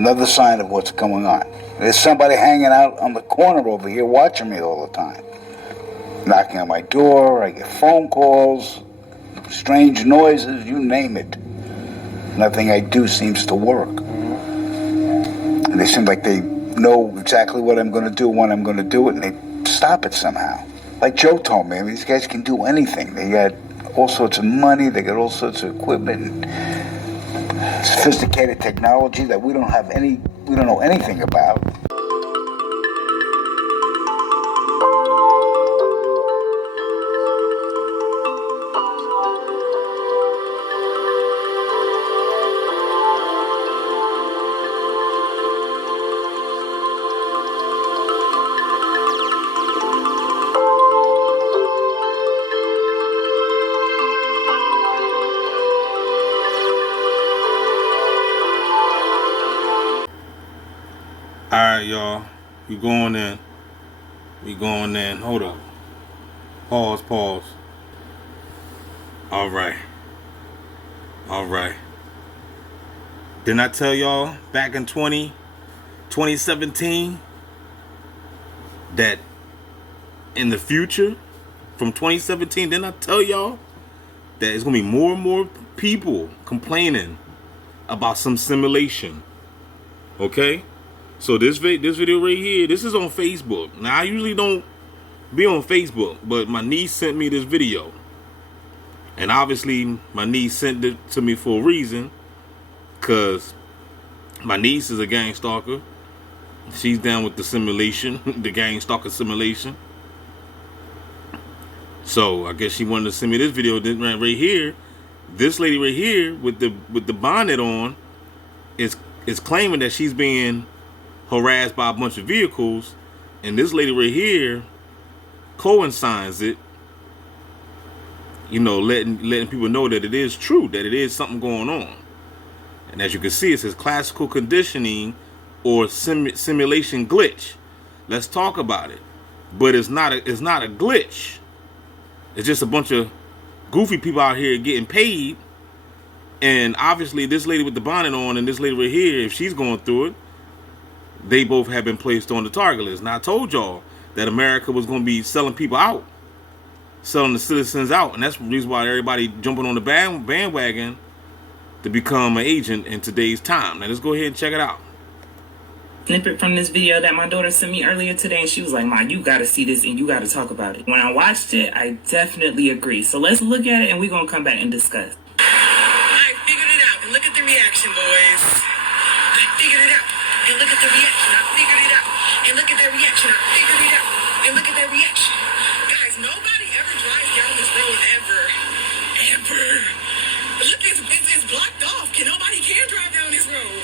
Another sign of what's going on. There's somebody hanging out on the corner over here watching me all the time. Knocking on my door, I get phone calls, strange noises, you name it. Nothing I do seems to work. And they seem like they know exactly what I'm going to do, when I'm going to do it, and they stop it somehow. Like Joe told me, I mean, these guys can do anything. They got all sorts of money, they got all sorts of equipment, and sophisticated technology that we don't know anything about. Alright, y'all. We going in. Hold up. Pause. Alright. Didn't I tell y'all back in 2017 that in the future, from 2017, didn't I tell y'all that it's going to be more and more people complaining about some simulation? Okay? So this video right here, this is on Facebook. Now, I usually don't be on Facebook, but my niece sent me this video. And obviously, my niece sent it to me for a reason, because my niece is a gang stalker. She's down with the simulation, the gang stalker simulation. So I guess she wanted to send me this video right here. This lady right here with the bonnet on is claiming that she's being harassed by a bunch of vehicles, and this lady right here coincides it, you know, letting people know that it is true, that it is something going on. And as you can see, it says classical conditioning or simulation glitch. Let's talk about it. But it's not a glitch. It's just a bunch of goofy people out here getting paid. And obviously this lady with the bonnet on and this lady right here, if she's going through it, they both have been placed on the target list. Now, I told y'all that America was going to be selling people out, selling the citizens out. And that's the reason why everybody jumping on the bandwagon to become an agent in today's time. Now, let's go ahead and check it out. Snippet from this video that my daughter sent me earlier today, and she was like, "Ma, you got to see this and you got to talk about it." When I watched it, I definitely agree. So let's look at it and we're going to come back and discuss. I figured it out. And look at the reaction, boys. I figured it out. And look at the reaction. I figured it out. And look at their reaction. I figured it out. And look at their reaction. Guys, nobody ever drives down this road ever. Look, it's blocked off. Nobody can drive down this road.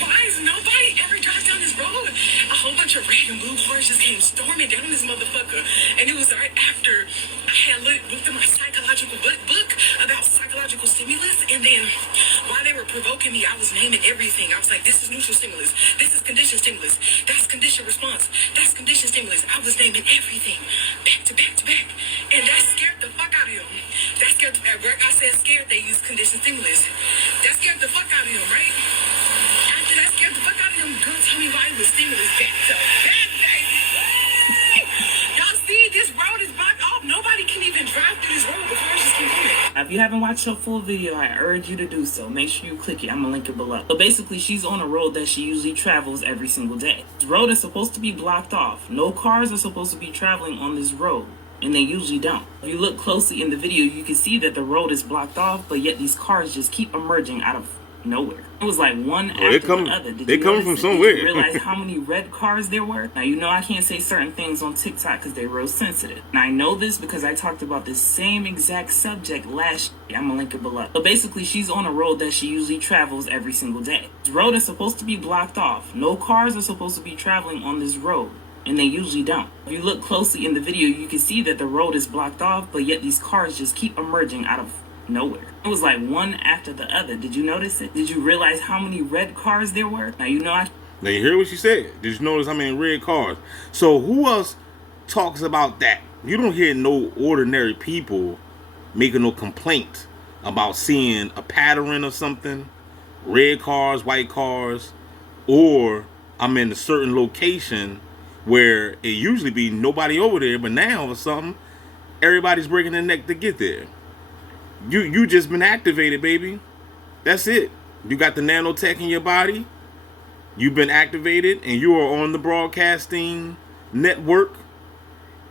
Guys, nobody ever drives down this road. A whole bunch of red and blue cars just came storming down this motherfucker. And it was right after I had looked at my psychological book about psychological stimulus. And then while they were provoking me, I was naming everything. I was like, this is neutral stimulus. This is conditioned stimulus. That's conditioned response. That's conditioned stimulus. I was naming everything back to back to back. And that scared the fuck out of them. That scared, at work I said scared they use conditioned stimulus. That scared the fuck out of them, right? After that scared the fuck out of them, girl, tell me why it was stimulus back to back, baby. Y'all see, this road is blocked off. Nobody can even drive through this road. The cars just keep going. If you haven't watched her full video, I urge you to do so. Make sure you click it. I'm gonna link it below. So basically, she's on a road that she usually travels every single day. This road is supposed to be blocked off. No cars are supposed to be traveling on this road, and they usually don't. If you look closely in the video, you can see that the road is blocked off, but yet these cars just keep emerging out of nowhere. It was like one after the other. They're coming from somewhere. Did you realize how many red cars there were? Now, you know I can't say certain things on TikTok because they're real sensitive. And I know this because I talked about this same exact subject last year. I'm going to link it below. So basically, she's on a road that she usually travels every single day. This road is supposed to be blocked off. No cars are supposed to be traveling on this road, and they usually don't. If you look closely in the video, you can see that the road is blocked off, but yet these cars just keep emerging out of nowhere. It was like one after the other. Did you notice it? Did you realize how many red cars there were? Now, you know Now, you hear what she said? Did you notice how many red cars? So who else talks about that? You don't hear no ordinary people making no complaint about seeing a pattern or something, red cars, white cars, or I'm in a certain location where it usually be nobody over there, but now or something, everybody's breaking their neck to get there. You just been activated, baby. That's it. You got the nanotech in your body. You've been activated, and you are on the broadcasting network.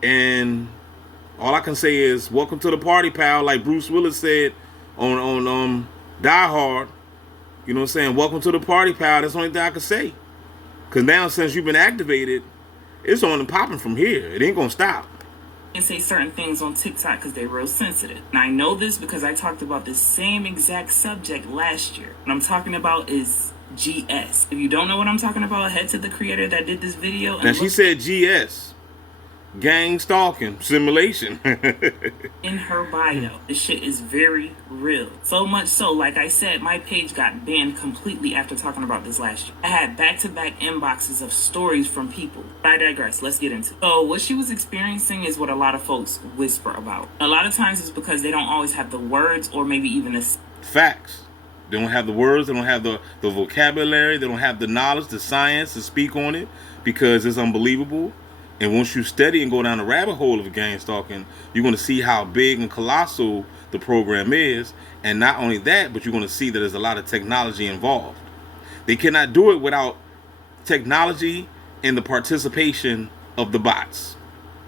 And all I can say is, welcome to the party, pal. Like Bruce Willis said on Die Hard. You know what I'm saying? Welcome to the party, pal. That's the only thing I can say. Because now, since you've been activated, it's on and popping from here. It ain't gonna stop. And say certain things on TikTok because they're real sensitive. And I know this because I talked about this same exact subject last year. What I'm talking about is GS. If you don't know what I'm talking about, head to the creator that did this video. And Now she said GS. Gang stalking simulation. in her bio. This shit is very real. So much so, like I said, my page got banned completely after talking about this last year. I had back-to-back inboxes of stories from people. But I digress. Let's get into it. So what she was experiencing is what a lot of folks whisper about. A lot of times it's because they don't always have the words or maybe even the Facts. They don't have the words. They don't have the vocabulary. They don't have the knowledge, the science to speak on it because it's unbelievable. And once you study and go down the rabbit hole of gang stalking, you're going to see how big and colossal the program is. And not only that, but you're going to see that there's a lot of technology involved. They cannot do it without technology and the participation of the bots.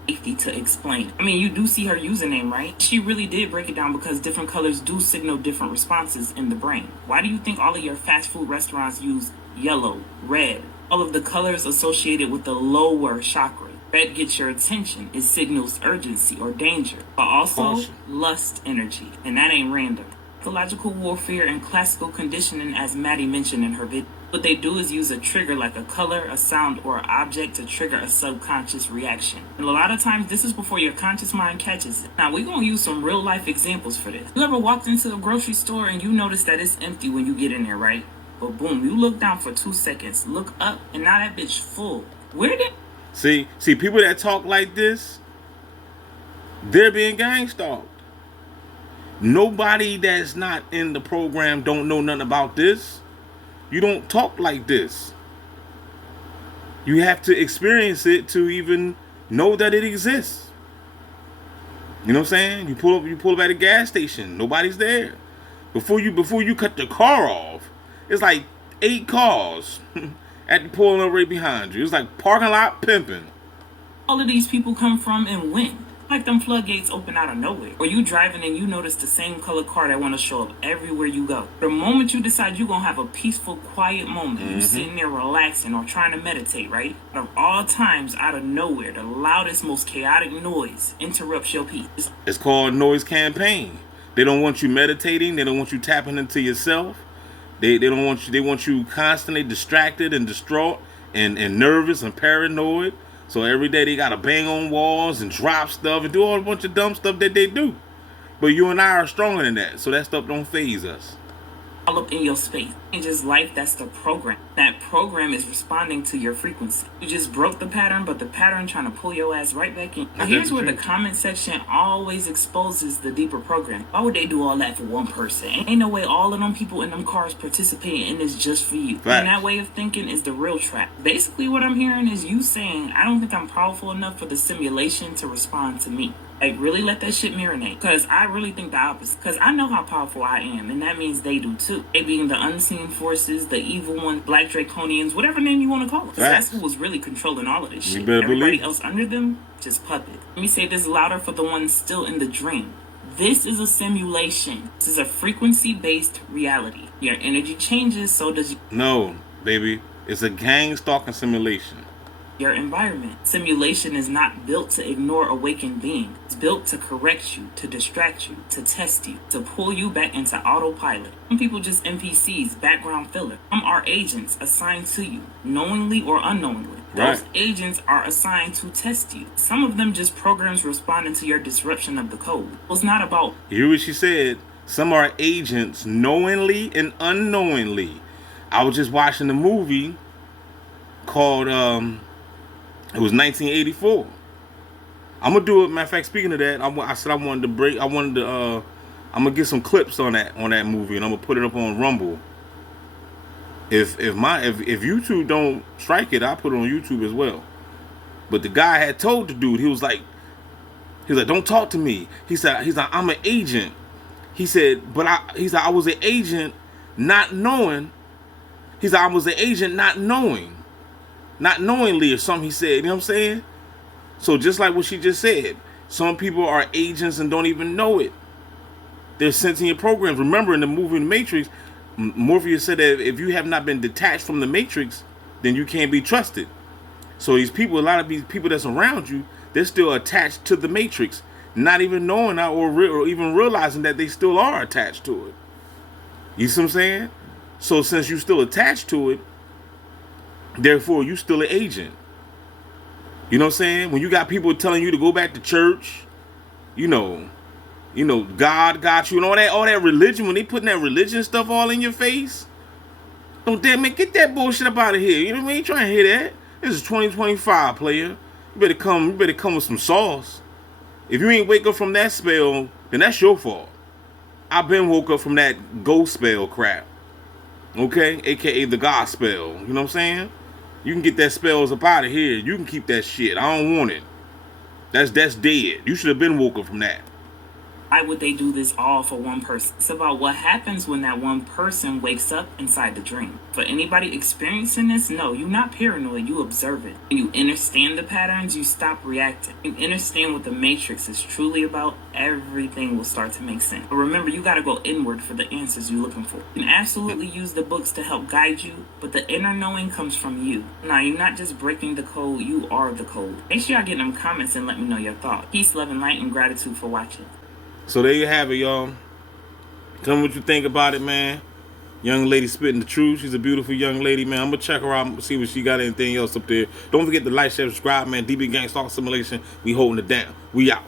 safety to explain. I mean, you do see her username, right? She really did break it down because different colors do signal different responses in the brain. Why do you think all of your fast food restaurants use yellow, red, all of the colors associated with the lower chakra? Red gets your attention. It signals urgency or danger, but also Caution. lust energy, and that ain't random. Psychological warfare and classical conditioning, as Maddie mentioned in her video. What they do is use a trigger like a color, a sound, or an object to trigger a subconscious reaction. And a lot of times this is before your conscious mind catches it. Now we're gonna use some real life examples for this. You ever walked into a grocery store and you notice that it's empty when you get in there, right? But boom, you look down for 2 seconds, look up, and now that bitch full. Where did See, people that talk like this, they're being gang stalked. Nobody that's not in the program don't know nothing about this. You don't talk like this. You have to experience it to even know that it exists. You know what I'm saying? You pull up at a gas station, nobody's there. Before you cut the car off, it's like 8 cars at pulling up right behind you. It's like parking lot pimping. all of these people come from and when? Like them floodgates open out of nowhere. Or you driving and you notice the same color car that want to show up everywhere you go. The moment you decide you're going to have a peaceful, quiet moment, you sitting there relaxing or trying to meditate, right? Out of all times, out of nowhere, the loudest, most chaotic noise interrupts your peace. It's called noise campaign. They don't want you meditating. They don't want you tapping into yourself. They don't want you. They want you constantly distracted and distraught and nervous and paranoid. So every day they gotta bang on walls and drop stuff and do all a bunch of dumb stuff that they do. But you and I are stronger than that, so that stuff don't faze us. All up in your space. Changes life, that's the program. That program is responding to your frequency. You just broke the pattern, but the pattern trying to pull your ass right back in. Now here's where the comment section always exposes the deeper program. Why would they do all that for one person? Ain't no way all of them people in them cars participating in this just for you. Facts. And that way of thinking is the real trap. Basically what I'm hearing is you saying, I don't think I'm powerful enough for the simulation to respond to me. Like, really let that shit marinate. Because I really think the opposite. Because I know how powerful I am, and that means they do too. They being the unseen forces, the evil one, black draconians, whatever name you want to call it. 'Cause that's who was really controlling all of this shit. better Everybody believe. else under them, just puppet. Let me say this louder for the ones still in the dream. This is a simulation. This is a frequency-based reality. Your energy changes, so does No, baby, it's a gang stalking simulation. your environment. Simulation is not built to ignore awakened beings. It's built to correct you, to distract you, to test you, to pull you back into autopilot. Some people just NPCs, background filler. Some are agents assigned to you, knowingly or unknowingly. Those Right. agents are assigned to test you. Some of them just programs responding to your disruption of the code. It's not about You hear what she said? Some are agents knowingly and unknowingly. I was just watching a movie called it was 1984. I'm gonna do it. Matter of fact, speaking of that, I said I wanted to break. I wanted to. I'm gonna get some clips on that movie, and I'm gonna put it up on Rumble. If YouTube don't strike it, I'll put it on YouTube as well. But the guy had told the dude, he was like, don't talk to me. He's like, I'm an agent. He said, but I was an agent, not knowing. He's like, I was an agent, not knowingly or something. He said, you know what I'm saying? So just like what she just said, some people are agents and don't even know it. They're sentient programs. Remember in the movie The Matrix, Morpheus said that if you have not been detached from the Matrix, then you can't be trusted. So these people, a lot of these people that's around you, they're still attached to the Matrix, not even knowing or even realizing that they still are attached to it. You see what I'm saying? So since you're still attached to it, therefore you still an agent. You know what I'm saying? When you got people telling you to go back to church, you know, God got you and all that religion, when they putting that religion stuff all in your face, don't damn man, get that bullshit up out of here. You know what I mean? You ain't trying to hear that. This is 2025, player. You better come with some sauce. If you ain't wake up from that spell, then that's your fault. I've been woke up from that ghost spell crap. Okay? AKA the God spell. You know what I'm saying? You can get that spells up out of here. You can keep that shit. I don't want it. That's dead. You should have been woke up from that. Why would they do this all for one person? It's about what happens when that one person wakes up inside the dream. For anybody experiencing this, no, you're not paranoid, you observe it. When you understand the patterns, you stop reacting. You understand what the Matrix is truly about, everything will start to make sense. But remember, you gotta go inward for the answers you're looking for. You can absolutely use the books to help guide you, but the inner knowing comes from you. Now, you're not just breaking the code, you are the code. Make sure y'all get in them comments and let me know your thoughts. Peace, love, and light, and gratitude for watching. So there you have it, y'all. Tell me what you think about it, man. Young lady spitting the truth. She's a beautiful young lady, man. I'm going to check her out and see if she got anything else up there. Don't forget to like, share, subscribe, man. DB Gang Stalk Simulation. We holding it down. We out.